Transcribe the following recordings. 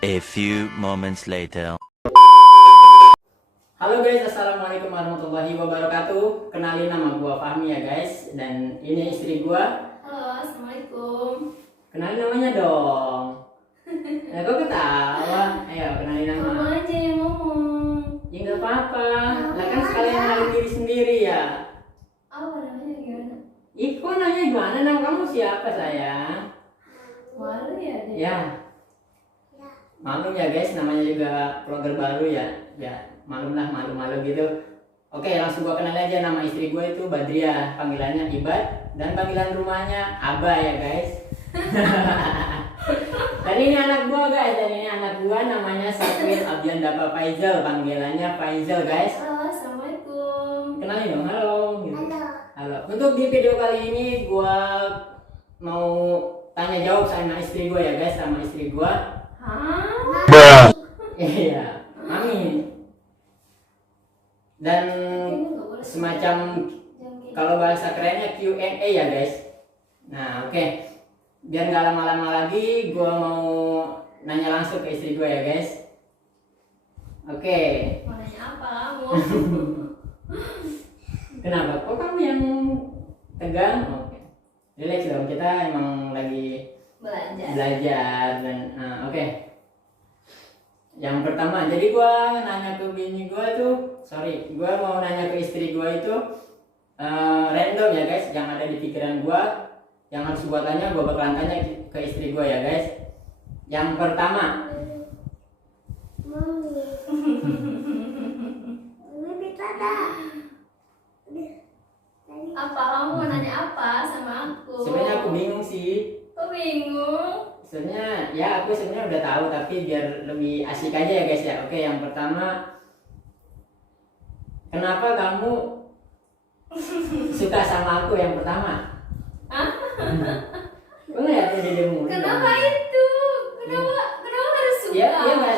A few moments later. Halo guys, assalamualaikum warahmatullahi wabarakatuh. Kenalin, nama gua Fahmi ya guys, dan ini istri gua. Halo, assalamualaikum. Kenalin namanya dong. Nah, kok ketawa? Ayo kenalin nama. Kamu aja yang ngomong. Ya nggak apa-apa. Lah kan sekalian kenalin diri sendiri ya. Apa namanya gimana? Ih, kok nanya gimana? Nama kamu siapa sayang? Malu ya deh. Ya. Maklum ya guys, namanya juga vlogger baru ya. Ya, maklum lah, malu-malu gitu. Oke, langsung gua kenal aja. Nama istri gua itu Badria, panggilannya Ibad, dan panggilan rumahnya Aba ya guys. Dan ini anak gua guys, dan ini anak gua namanya Sakwir Abdian Dapa Faizal, panggilannya Faizal guys. Halo, assalamualaikum. Kenalin dong, halo. Gitu. Halo. Untuk di video kali ini gua mau tanya jawab sama istri gua ya guys, sama istri gua. Hah? Iya, Mami. Dan semacam kalau bahasa kerennya Q&A ya guys. Nah, oke. Biar nggak lama-lama lagi, gua mau nanya langsung ke istri gua ya guys. Oke. Mau nanya apa kamu? Kenapa? Kok kamu yang tegang? Oke. Relax dong, kita emang lagi belajar dan oke. Yang pertama, jadi gua nanya ke bini gua tuh, gua mau nanya ke istri gua itu random ya guys, yang ada di pikiran gua, yang harus gua tanya, gua bakalan tanya ke istri gua ya guys. Yang pertama, Apa kamu mau nanya apa sama aku? sebenarnya aku bingung sih. Kok bingung? Sebenarnya ya aku sebenarnya udah tahu, tapi biar lebih asik aja ya guys ya. Oke, yang pertama, kenapa kamu suka sama aku yang pertama? Hah? Kok ngeliatnya dede mulu? Kenapa itu? Kenapa harus suka?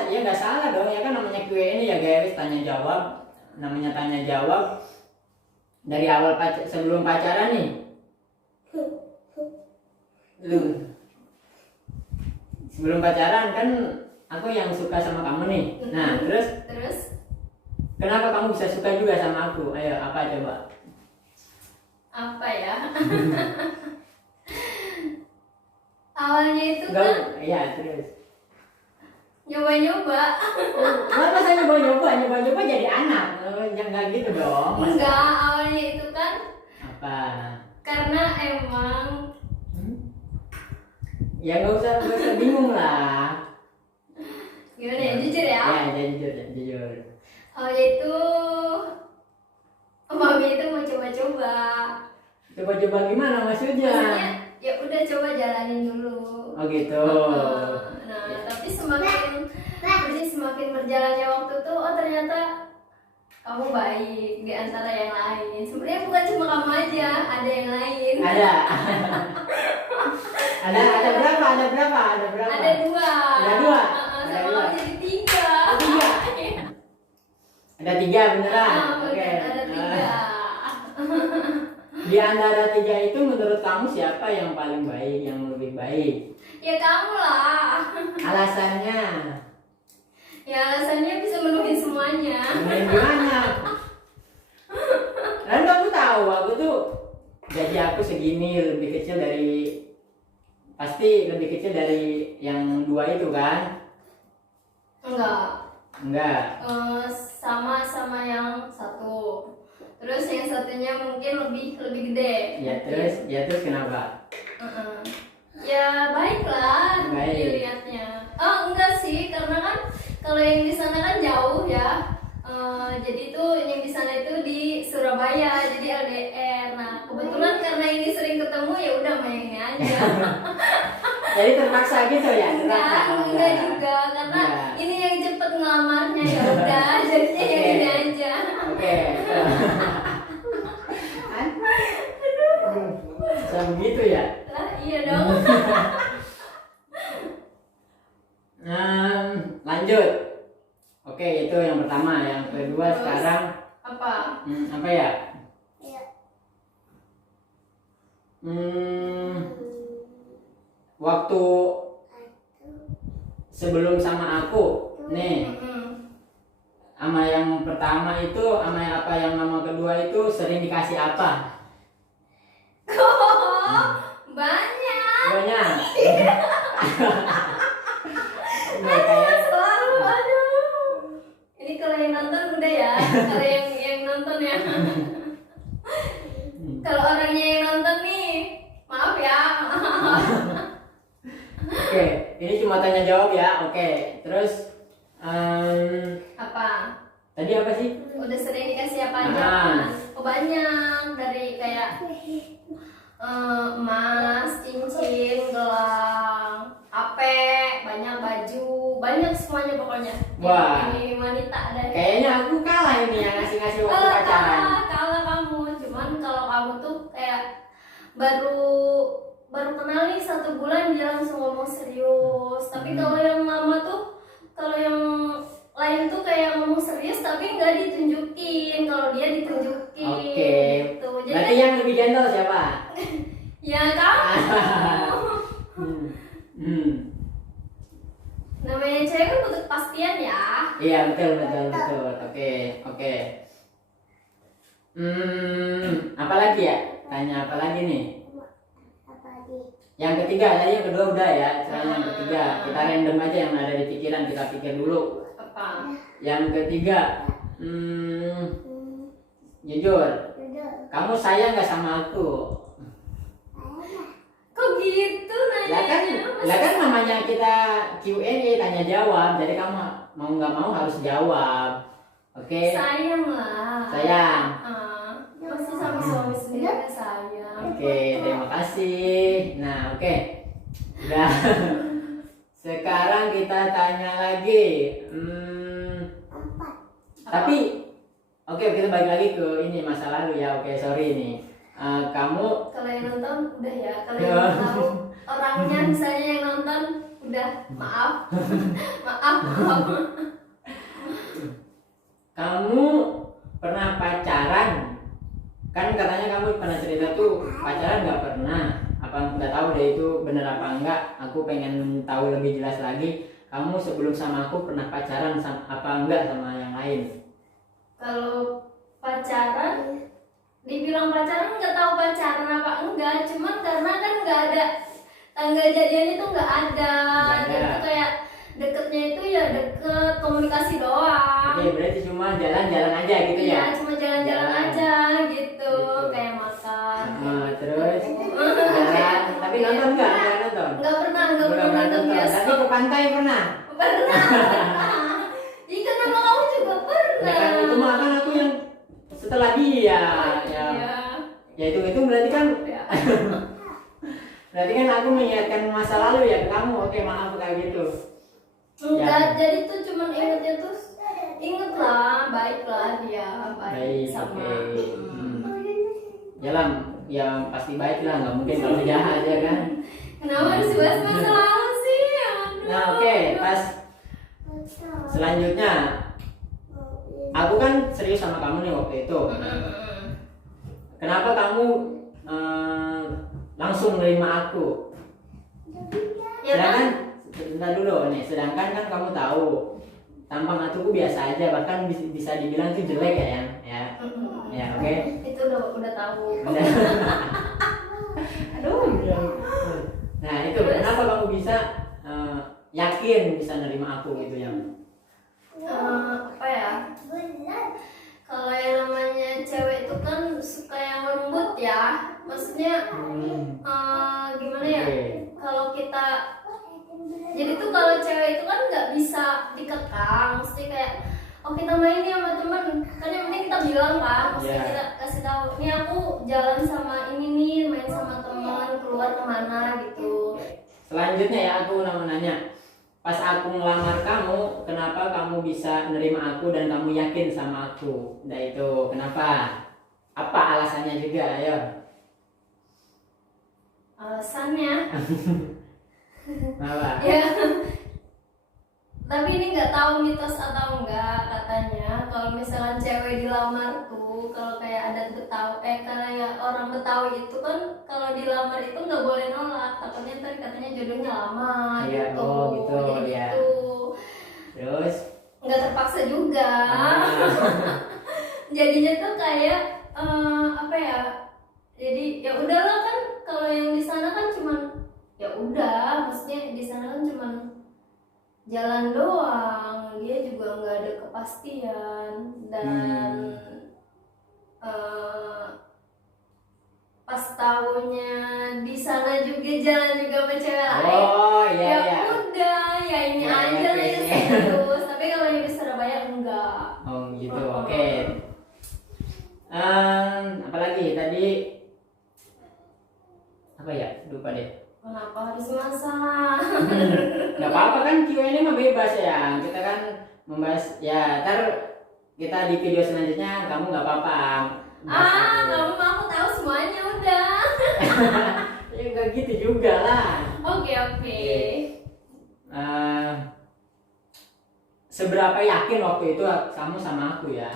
Ya nggak salah dong, ya kan namanya Q&A ini ya guys, tanya jawab, namanya tanya jawab dari awal sebelum pacaran nih. Sebelum pacaran kan aku yang suka sama kamu nih. Nah, terus kenapa kamu bisa suka juga sama aku? Ayo, apa coba? Apa ya? Awalnya itu Enggak, kan iya terus. nyoba-nyoba. Kenapa saya nyoba-nyoba jadi anak? Jangan gitu dong. Masa- Enggak, awalnya itu kan Apa? karena emang Ya nggak usah bingung lah. gimana ya, jujur ya. Ya jujur. Awalnya itu mami itu mau coba-coba. Coba gimana maksudnya? Maksudnya ya udah coba jalanin dulu. Oh gitu. Nah, tapi semakin berjalannya waktu tuh, oh ternyata kamu baik di antara yang lain. Sebenarnya bukan cuma kamu aja, ada yang lain. Ada. Ada berapa? Ada dua. Ada dua? Sama Ada dua. kamu jadi tiga. Ada tiga? Ada tiga beneran? Oke. Ada tiga. Di antara tiga itu menurut kamu siapa yang paling baik, yang lebih baik? Ya kamu lah. Alasannya? Ya alasannya bisa menuhin semuanya. Gimana? Kan kamu tahu aku tuh gaji aku segini, pasti lebih kecil dari yang dua itu kan? Enggak. Sama yang satu. Terus yang satunya mungkin lebih gede. Ya terus kenapa? Ya baiklah Baik. dilihatnya. Oh enggak sih, karena kan kalau yang di sana kan jauh ya. Jadi tuh yang di sana itu di Surabaya, jadi LDR. Nah kebetulan karena ini sering ketemu, ya udah main ini aja. Jadi terpaksa gitu ya? Enggak juga, karena ini yang cepet ngelamarnya, ya udah jadinya yang ini aja. Oke. Bisa begitu ya? Lah iya dong. Lanjut. Oke, itu yang pertama. Yang kedua Terus, sekarang apa? apa ya? Waktu sebelum sama aku nih, sama yang pertama itu, sama yang apa yang nama kedua itu sering dikasih apa? Banyak. Banyak. Selalu aduh. Ini kalau yang nonton udah ya, kalau yang nonton ya. Kalau orangnya yang nonton nih, maaf ya. Oke, ini cuma tanya jawab ya. Oke, terus Apa? tadi apa sih? Udah sering dikasih apa aja kan? Oh banyak, dari kayak emas, cincin, gelang, HP, banyak baju, banyak semuanya pokoknya. Wah. Ini wanita ada. Kayaknya aku kalah ini yang ngasih-ngasih waktu pacaran. Kalah kamu. Cuman kalau kamu tuh kayak baru kenal nih 1 bulan dia langsung ngomong serius. Tapi kalau yang lama tuh, kalau yang lain tuh kayak ngomong serius tapi nggak ditunjukin. Kalau dia ditunjukin. Oke. Gitu. Jadi Berarti yang lebih gentle siapa? ya kamu. Hmm. Namanya cewek kan butuh kepastian ya. Iya betul. Oke. Apa lagi ya? Tanya apa lagi nih? Yang ketiga, tadi yang kedua udah ya. Sekarang yang ketiga, kita random aja yang ada di pikiran, kita pikir dulu. Apa? Yang ketiga, jujur, kamu sayang nggak sama aku? Kok gitu nanya? Lah kan namanya kita Q&A tanya jawab, jadi kamu mau nggak mau harus jawab. Oke? Sayang lah. Sayang. Pasti sama suami sendiri sayang. Oke, terima kasih. Nah, oke. Udah. Sekarang kita tanya lagi. Tapi, oke, kita balik lagi ke ini masa lalu ya. Oke, sorry nih. Kamu Kalau yang nonton udah ya. Kalau yang tahu orangnya misalnya yang nonton udah maaf. maaf. Kamu pernah pacaran? Kan katanya kamu pernah cerita tuh pacaran nggak pernah. Apa nggak tahu deh itu bener apa enggak? Aku pengen tahu lebih jelas lagi. Kamu sebelum sama aku pernah pacaran apa enggak sama yang lain? Kalau pacaran, dibilang pacaran nggak tahu pacaran apa enggak. Cuman karena kan nggak ada tanggal jadian itu nggak ada. Gitu kayak deketnya itu ya deket komunikasi doang. Oke, berarti cuma jalan-jalan aja gitu ya? Iya, cuma jalan-jalan aja gitu, kayak makan. Terus jalan, tapi nonton nggak? Nggak nonton? Nggak pernah nonton Tapi bioskop. ke pantai pernah? Pernah. Jika nama kamu juga pernah. Kan itu mah kan aku yang setelah dia. Iya. Ya itu berarti kan. Ya. Berarti kan aku mengingatkan masa lalu ya ke kamu. Oke, maaf kayak gitu. Enggak, jadi tuh cuman ingetnya tuh inget lah, baik lah dia, baik sama. Ya lah, ya pasti baik lah, nggak mungkin kalau jahat aja kan. Kenapa harus bahas masa lalu sih? Aduh. Nah oke, pas selanjutnya aku kan serius sama kamu nih waktu itu. Kenapa kamu langsung menerima aku? Ya kan? Sebentar dulu nih, sedangkan kan kamu tahu tampang atuku biasa aja, bahkan bisa dibilang itu jelek ya. Ya oke. Itu udah tahu. Aduh. Nah itu kenapa kamu bisa yakin bisa nerima aku gitu ya? Apa ya? Kalau yang namanya cewek itu kan suka yang lembut ya. Maksudnya gimana ya? Kalau kita jadi tuh kalau cewek itu kan nggak bisa dikekang, mesti kayak oh kita main nih sama temen, kan yang penting kita bilang kan, mesti kita kasih tahu nih aku jalan sama ini nih, main sama teman, keluar kemana gitu. Selanjutnya ya aku mau nanya, pas aku ngelamar kamu, kenapa kamu bisa nerima aku dan kamu yakin sama aku? Nah itu kenapa? Apa alasannya juga, ayo? Alasannya? Apa? Ya, tapi ini nggak tahu mitos atau enggak, katanya kalau misalnya cewek dilamar tuh kalau kayak adat Betawi kayak orang Betawi itu kan kalau dilamar itu nggak boleh nolak, takutnya ntar katanya jodohnya lama Iya, gitu. oh gitu Jadi ya. gitu. terus nggak terpaksa juga. Jadinya tuh kayak apa ya, jadi ya udahlah kan, kalau yang di sana kan cuman ya udah, maksudnya di sana kan cuman jalan doang, dia juga nggak ada kepastian. Dan pas tahunya di sana juga jalan juga sama cewek lain, iya. udah ya ini Ya, aja lah ya, yang ya. serius. Tapi kalau yang di Surabaya enggak. Oh gitu, oke. Apalagi tadi apa ya? Lupa deh. Kenapa harus masalah? Gak apa-apa kan, Q&A mah bebas ya. Kita kan membahas ya. Ntar kita di video selanjutnya kamu nggak apa-apa. Kamu mah aku tahu semuanya udah. Ya nggak gitu juga lah. Oke. Seberapa yakin waktu itu kamu sama aku ya?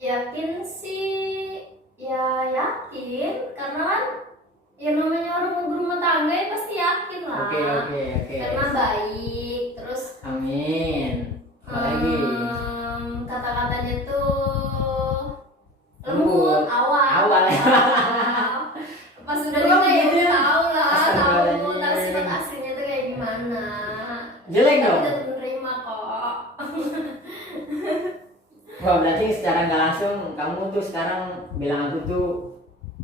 Yakin sih, ya yakin, karena kan ya namanya orang mau berumah tangga ya pasti yakin lah. Oke. Karena baik, terus Amin. Apalagi kata-katanya tuh lembut, awal. Pas sudah nikah ya udah tahu lah, tahu sifat aslinya tuh kayak gimana. Jelek Tapi dong. tetap menerima kok. Wah, berarti secara nggak langsung kamu tuh sekarang bilang aku tuh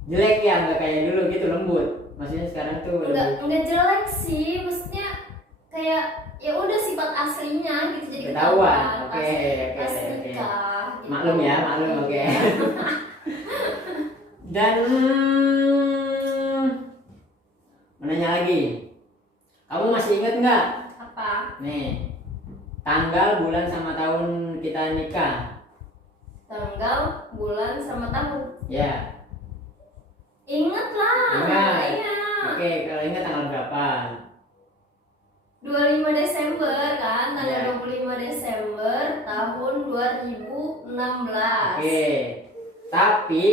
jelek ya, nggak kayak dulu gitu lembut. Maksudnya sekarang tuh Enggak jelek sih, maksudnya kayak ya udah sifat aslinya gitu, jadi ketahuan. Oke. nikah gitu. Maklum, oke. Dan menanya lagi, kamu masih ingat nggak? Apa? Nih, tanggal, bulan, sama tahun kita nikah. Tanggal, bulan, sama tahun. Ya. Ingat lah. Ingat. Iya. Oke, kalau ingat tanggal berapa? 25 Desember kan, Ya. tanggal 25 Desember tahun 2016. Oke. Tapi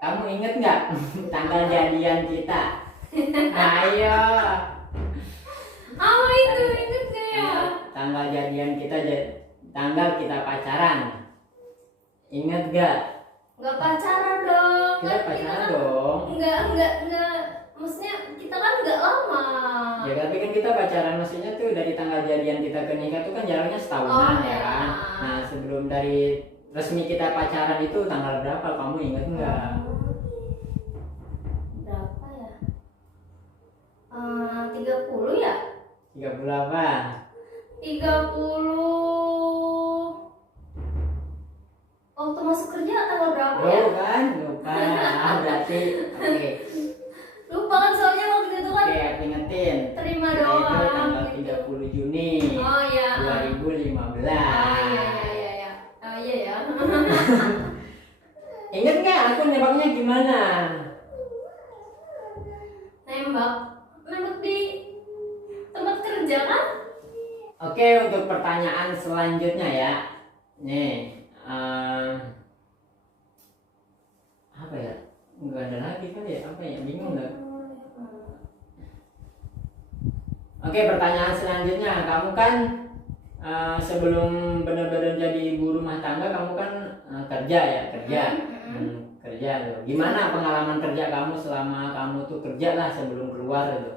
kamu inget nggak tanggal jadian kita? Ayo. Apa itu, inget gak ya? Tanggal jadian kita, tanggal kita pacaran. Ingat gak? Nggak pacaran dong. Kita Kan pacaran kan dong. Nggak, maksudnya kita kan nggak lama. Ya tapi kan kita pacaran, maksudnya tuh dari tanggal jadian kita ke nikah tuh kan jaraknya setahunan ya kan. Nah sebelum dari resmi kita pacaran itu tanggal berapa, kamu ingat nggak? Berapa ya? 30 ya? 30 apa? 30 waktu masuk kerja tanggal berapa ya? Lupa. Berarti oke. Lupa kan, soalnya waktu itu kan Oke, aku ingetin. terima Itu doang tanggal gitu. 30 Juni Oh iya. 2015. Oh iya ya. Ingat nggak aku nembaknya gimana? Nembak di tempat kerja kan? Oke, untuk pertanyaan selanjutnya ya. Nih, apa ya? Nggak ada lagi kan ya? Apa ya? Bingung nggak? Oke, pertanyaan selanjutnya. Kamu kan sebelum benar-benar jadi ibu rumah tangga, kamu kan kerja ya, kerja tuh. Gimana pengalaman kerja kamu selama kamu tuh kerja lah sebelum keluar itu?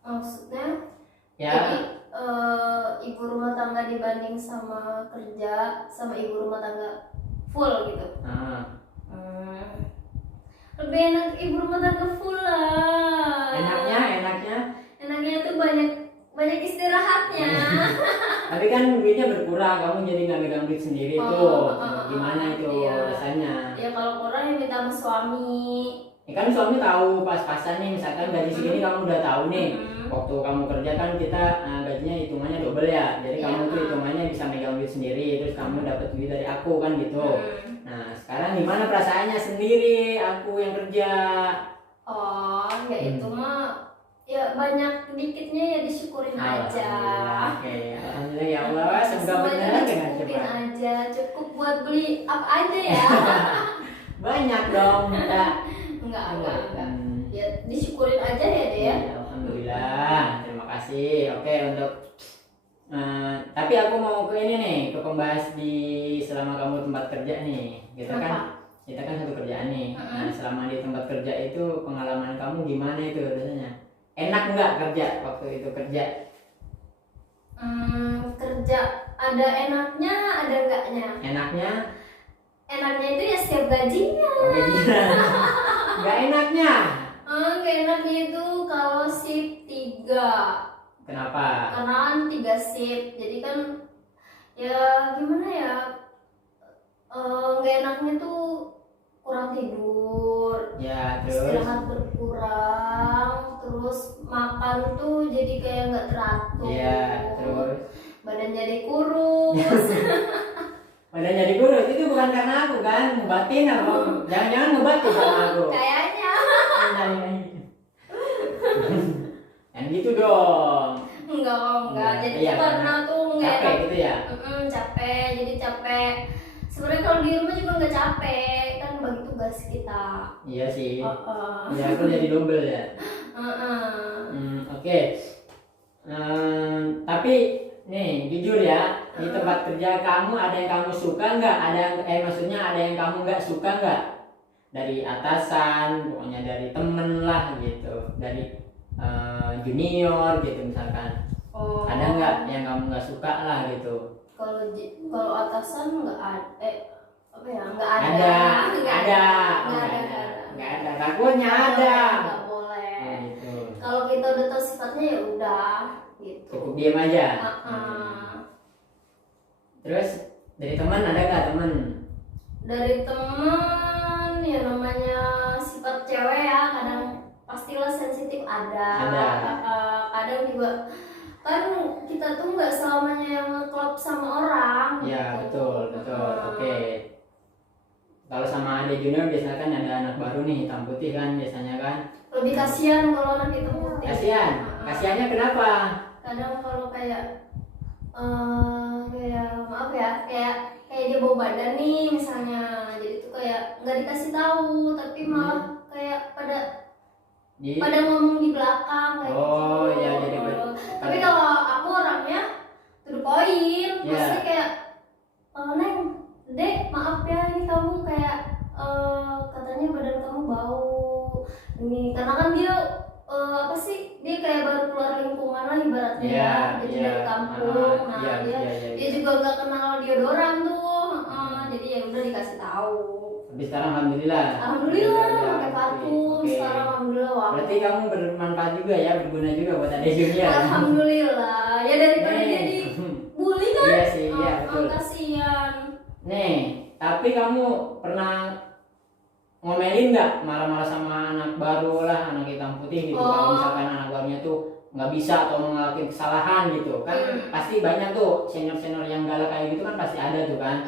Maksudnya? Ya. Jadi ibu rumah tangga dibanding sama kerja sama ibu rumah tangga full gitu. Lebih enak ibu rumah tangga full lah. Enaknya tuh banyak istirahatnya. tapi kan duitnya berkurang, kamu jadi nggak megang duit sendiri tuh. Gimana itu iya. rasanya? Ya kalau kurang ya minta sama suami. Ya kan suami tahu pas-pasan nih, misalkan gaji segini kamu udah tahu nih. Waktu kamu kerja kan kita gajinya hitungannya double ya, jadi Iya. kamu tuh hitungannya bisa megang duit sendiri, terus kamu dapat duit dari aku kan gitu. Nah sekarang gimana perasaannya sendiri, aku yang kerja? Oh ya itu mah ya banyak dikitnya ya disyukurin aja. Oke, alhamdulillah ya Allah, semoga benar dengan Cukupin cepat. aja, cukup buat beli apa aja ya. Banyak dong, Enggak. Hmm. Ya disyukurin aja ya deh ya. Alhamdulillah, terima kasih kasih. Oke, untuk tapi aku mau ke ini nih, ke pembahas di selama kamu tempat kerja nih. Kita kan satu kerjaan nih. Nah, selama di tempat kerja itu pengalaman kamu gimana itu rasanya? Enak nggak kerja waktu itu kerja? Kerja ada enaknya, ada enggaknya. Enaknya itu ya setiap gajinya. Nggak enaknya? Nggak enaknya itu kalau shift 3. Kenapa? Karena kan 3 shift, jadi kan ya gimana ya, nggak enaknya tuh kurang tidur, Ya, terus istirahat berkurang, terus makan tuh jadi kayak nggak teratur. ya, terus Badan jadi kurus. badan jadi kurus itu bukan karena aku kan ngebatin apa? Jangan-jangan ngebatin sama aku. Kayaknya. Yang gitu dong. Enggak. Jadi Iya, karena tuh nggak capek enak. gitu ya. Capek, jadi capek. Sebenarnya kalau di rumah juga nggak capek, kan bagi tugas kita. Iya sih. Ya aku jadi double ya. Oke. Tapi nih jujur ya, di tempat kerja kamu ada yang kamu suka nggak? Maksudnya ada yang kamu nggak suka nggak? Dari atasan, pokoknya dari temen lah gitu, dari junior gitu misalkan. Ada nggak yang kamu nggak suka lah gitu? Kalau atasan nggak ada, nggak ada. Takutnya ada. Nggak boleh. Gitu. Kalau kita udah tahu sifatnya ya udah gitu. Cukup diam aja. Terus dari teman ada nggak teman? Dari teman ya namanya sifat cewek ya, kadang pastilah sensitif ada. Kadang juga kan kita tuh nggak selamanya yang nge-klop sama orang. Ya gitu. betul. Oke. Kalau sama adik junior biasanya kan ada anak baru nih hitam putih kan biasanya kan. Lebih kasihan kalau anak hitam putih. Kasihannya kenapa? Kadang kalau kayak maaf ya, kayak dia bawa badan nih misalnya, jadi tuh kayak nggak dikasih tahu tapi malah kayak pada ngomong di belakang kayak gitu. Ya jadi tapi kalau aku orangnya to the point, maksudnya kayak Neng, Dek, maaf ya ini kamu kayak katanya badan kamu bau ini, karena kan dia dia kayak baru keluar lingkungan lah ibaratnya, jadi dari kampung. Dia juga nggak kenal deodoran tuh, jadi ya udah dikasih tahu. Tapi sekarang alhamdulillah pakai parfum. Sekarang alhamdulillah wangi. Berarti kamu bermanfaat juga ya, berguna juga buat adik junior. Alhamdulillah ya, daripada jadi bully kan. Iya sih, iya betul. Kasihan. Nih, tapi kamu pernah ngomelin nggak, marah-marah sama anak baru lah, anak hitam putih gitu? Kalau misalkan anak barunya tuh nggak bisa atau ngelakuin kesalahan gitu kan, pasti banyak tuh senior yang galak kayak gitu kan, pasti ada tuh kan.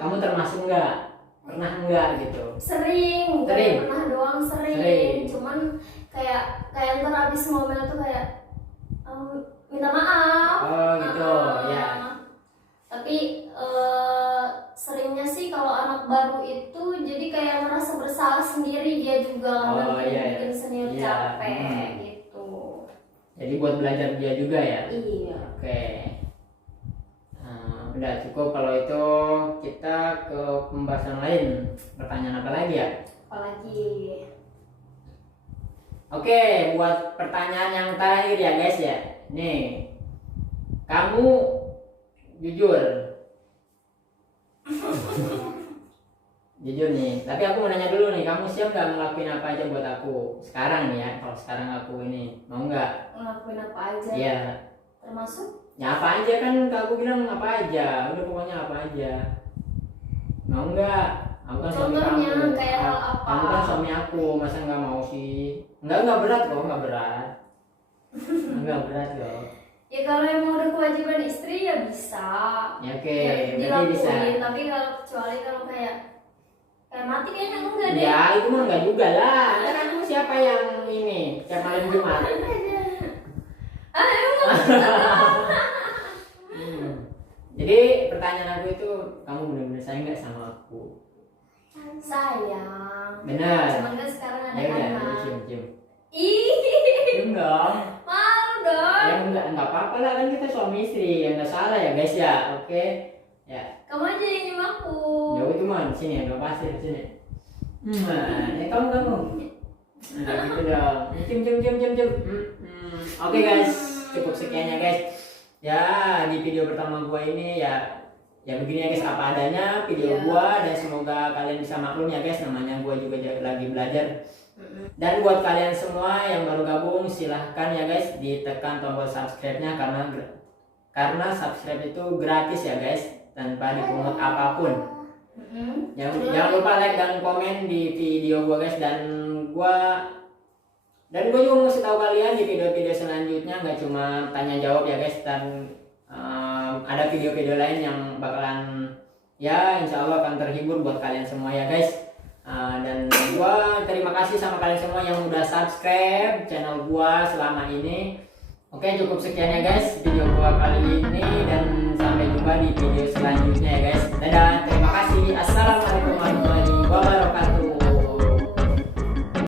Kamu termasuk nggak? Pernah nggak gitu? Sering. Pernah doang, sering. Cuman kayak ntar abis ngomel tuh kayak minta maaf. Gitu ya. Tapi seringnya sih kalau anak baru itu jadi kayak ngerasa bersalah sendiri dia juga, bikin senior capek gitu. Jadi buat belajar dia juga ya. Iya. Oke. Udah cukup kalau itu, kita ke pembahasan lain. Pertanyaan apa lagi ya? Apalagi. Oke, buat pertanyaan yang terakhir ya guys ya. Nih, kamu jujur. Jujur nih, tapi aku mau nanya dulu nih, kamu siap gak ngelakuin apa aja buat aku sekarang nih ya? Kalau sekarang aku ini, mau nggak? Ngelakuin apa aja? Iya. Termasuk? Ya apa aja kan, aku bilang apa aja, udah pokoknya apa aja. Mau nggak? Aku kan suami kamu. Kayak hal apa? Kamu kan suami aku, masa nggak mau sih? Nggak berat kok, nggak berat. Nggak berat kok. Ya kalau emang udah kewajiban istri ya bisa. Ya oke, berarti bisa. Tapi kalau kecuali kalau kayak mati kayaknya enggak deh. Ya itu mah enggak juga lah. Ya kan kamu siapa yang ini tiap malam Jumat? Emang Jadi pertanyaan aku itu, kamu benar-benar sayang nggak sama aku? sayang. Benar. Cuman kan sekarang ada Ya udah, anak. cium. Ih, Cium dong. malu dong. Ya nggak apa-apa lah, kan kita suami istri, nggak salah ya guys ya. Oke ya. Kamu aja yang nyium aku. Ya itu mah di sini ada pasir di sini. Nah, ini kamu. Nah gitu dong. Cium. Oke guys, cukup sekiannya guys. Ya di video pertama gua ini ya begini ya guys, apa adanya video gua, dan semoga kalian bisa maklum ya guys, namanya gua juga lagi belajar. Dan buat kalian semua yang baru gabung, silahkan ya guys ditekan tombol subscribe-nya, karena subscribe itu gratis ya guys, tanpa dipungut apapun. Jangan lupa like dan komen di video gua guys, dan gua juga mau kasih tahu kalian di video-video selanjutnya nggak cuma tanya jawab ya guys, dan ada video-video lain yang bakalan ya insya Allah akan terhibur buat kalian semua ya guys. Dan gua terima kasih sama kalian semua yang udah subscribe channel gua selama ini. Oke, cukup sekian ya guys video gua kali ini, dan sampai jumpa di video selanjutnya ya guys. Dadah, terima kasih. Assalamualaikum warahmatullahi wabarakatuh.